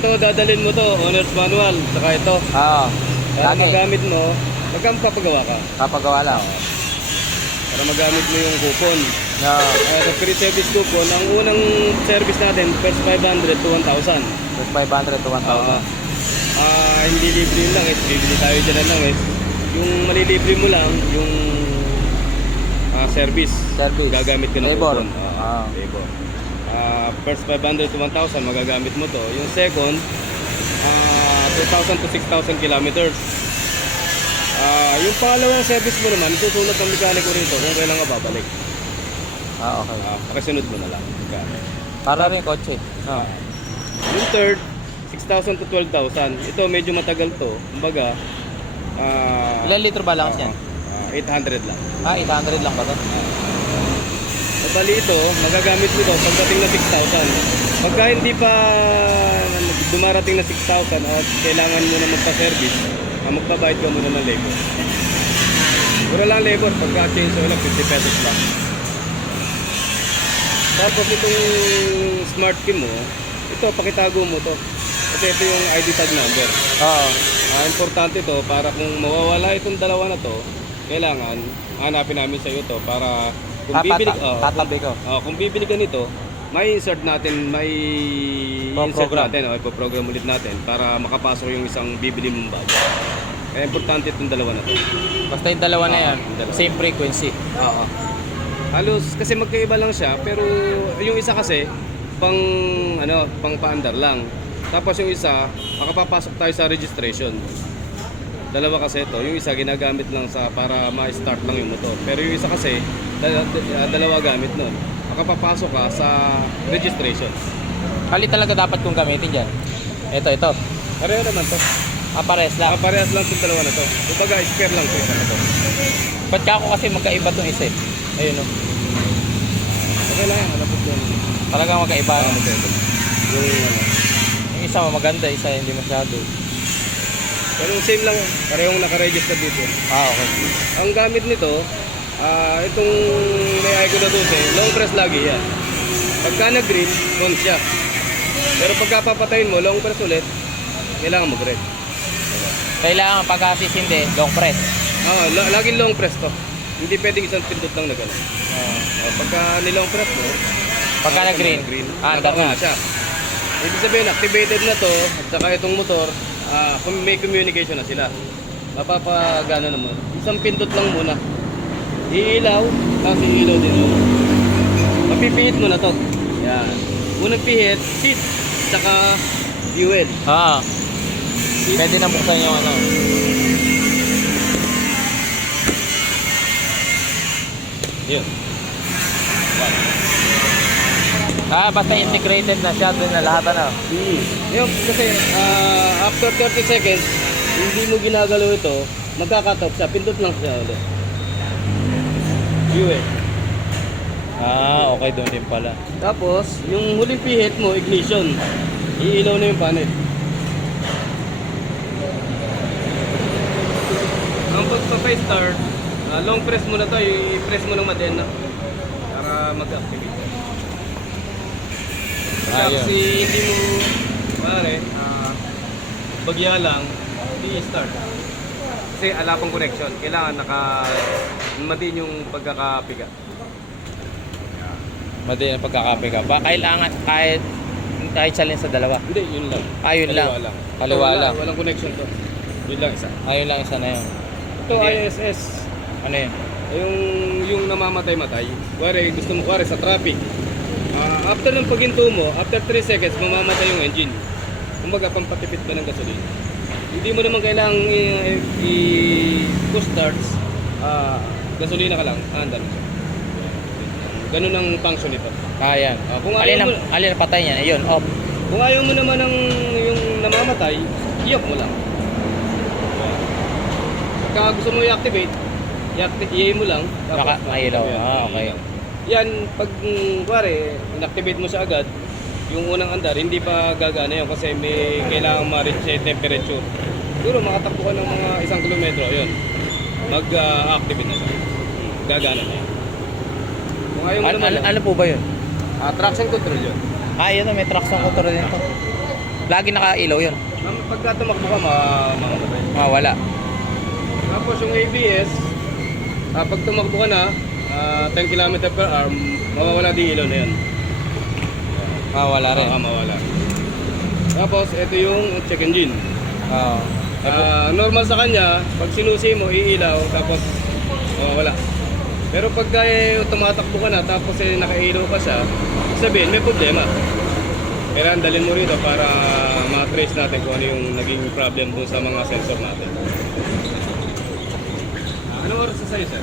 ito, dadalhin mo to, owner's manual, saka ito. Oo. Para Lagi. magamit mo, magkano papagawa ka? Papagawa lang. Para magamit mo yung coupon. Oo. Sa free service coupon, ang unang service natin, first 500 to 1,000. Plus 500 to 1,000. Hindi libre yun lang bibili tayo dyan lang Yung malilibre mo lang, yung service. Gagamit ka ng Labor. coupon. Labor. First 500 to 1,000 magagamit mo to. Yung second, 2,000 to 6,000 kilometers. Yung pangalawang service mo naman, susulat ng mekaniko rito kung kailan ka babalik. Okay. Pakasunod mo na lang. Para rin kotse. Yung third, 6,000 to 12,000. Ito medyo matagal to. Kumbaga, Ilan litro balance yan? 800 lang. 800 lang ba to? Bali ito, magagamit mo ito pagdating na 6,000. Pagka hindi pa dumarating na 6,000 at kailangan mo na magpa-service, magbabayad ka muna ng labor. Pura lang labor, pagka change oil lang, 50 pesos lang. Tapos itong smart key mo, ito, pakitago mo to. Kasi ito yung ID tag number. Oo. Importante to para kung mawawala itong dalawa na to, kailangan hanapin namin sa iyo to para kung bibili tatabi ko. Kung bibili ka nito, may insert natin, may insert natin, ipo-program ulit natin para makapasok yung isang bibili mong bago. Kaya importante itong dalawa na to. Basta yung dalawa na yan, same frequency. Halos kasi magkaiba lang siya, pero yung isa kasi pang paandar lang. Tapos yung isa, makapapasok tayo sa registration. Dalawa kasi ito, yung isa ginagamit lang para ma-start lang yung motor. Pero yung isa kasi, dalawa gamit nun. Makapapasok ka sa registration. Kali talaga dapat kong gamitin dyan. Ito. Pareho naman to. Parehas lang. Parehas lang itong dalawa na to. Kumbaga, spare lang to isa na to. Ba't ka ako kasi magkaiba itong isa eh? Ayun o. Okay lang yan, malapot yun. Talagang magkaiba. Yung Yung isa maganda, isa hindi masyado. pero same lang, parehong nakaregister dito. Okay. Ang gamit nito, itong may Aigo na 12, long press lagi yan. Pagka nag-green, on siya. Pero pagka papatayin mo, long press ulit, kailangan mag-red. Kailangan pagkasisindi, long press. Laging long press to. Hindi pwedeng isang pindot lang na gano'n. Pagka nilong press mo, Pagka nag-green, andar na siya. Ibig sabihin, activated na to, at saka itong motor, may communication na sila. Mapapagana naman. Isang pindot lang muna. Iilaw, tapos iilaw din. Mapipihit mo na to. Yan. Unang pihit, seat, saka fuel. Pwede na buksan yung ano. Yun. Basta integrated na siya doon na lahat ano. Yun, kasi after 30 seconds, hindi mo ginagalaw ito, magkakatop siya, pindot lang siya ulit. Fuel. Okay, doon din pala. Tapos, yung huling pihit mo, ignition. Iilaw na yung panel. Ang pagpa-start, long press mo na to, i-press mo ng madena para mag-activate. Kasi hindi mo, bagya lang, i-start. Kasi ala pang connection, kailangan madin yung pagkakapiga. Madali ang pagkakapiga. Kailangan kahit salin sa dalawa. Hindi, yun lang. Yun lang. Kaliwa lang. Walang connection to. Yun lang isa. Yun lang isa na yun. Ito ISS. Ano yun? Yung namamatay-matay. Gusto mo sa traffic. After ng paghinto mo, after 3 seconds, mamamatay yung engine. Kumbaga, pampatipid ba ng gasolina. Hindi mo naman kailangang i-push starts. Gasolina ka lang, andar. Ganun ang function nito. Yan. Kung Alin ang patay niyan? Ayun, off. Kung ayaw mo naman yung namamatay, i-off mo lang. Pagka gusto mo i-activate, i-activate mo lang. Naka-ilaw. Okay. Yan, pag in-activate mo siya agad, yung unang andar, hindi pa gagana yun kasi may kailangan ma-reach yung temperature. Siguro makatakbo ka ng mga 1 kilometro, yun. Mag-activate na siya. Gagana na yun. Kung ayaw mo naman ano po ba yun? traction control yun. Yun, may traction control din to. Lagi nakailaw yun. Pagka tumakbo ka, makamatay. Mawala. Tapos yung ABS, pag tumakbo ka na, 10 km per hour, mawawala di ilaw na yan. Mawala rin. Mawala. Tapos ito yung check engine. Oo. Normal sa kanya, pag sinusi mo, iilaw, tapos mawawala. Pero pag tumatakbo ka na, tapos nakailaw pa siya, sabihin may problema. Kailangan dalhin mo rito para ma-trace natin kung ano yung naging problem dun sa mga sensor natin. Ano oras sa sa'yo, sir?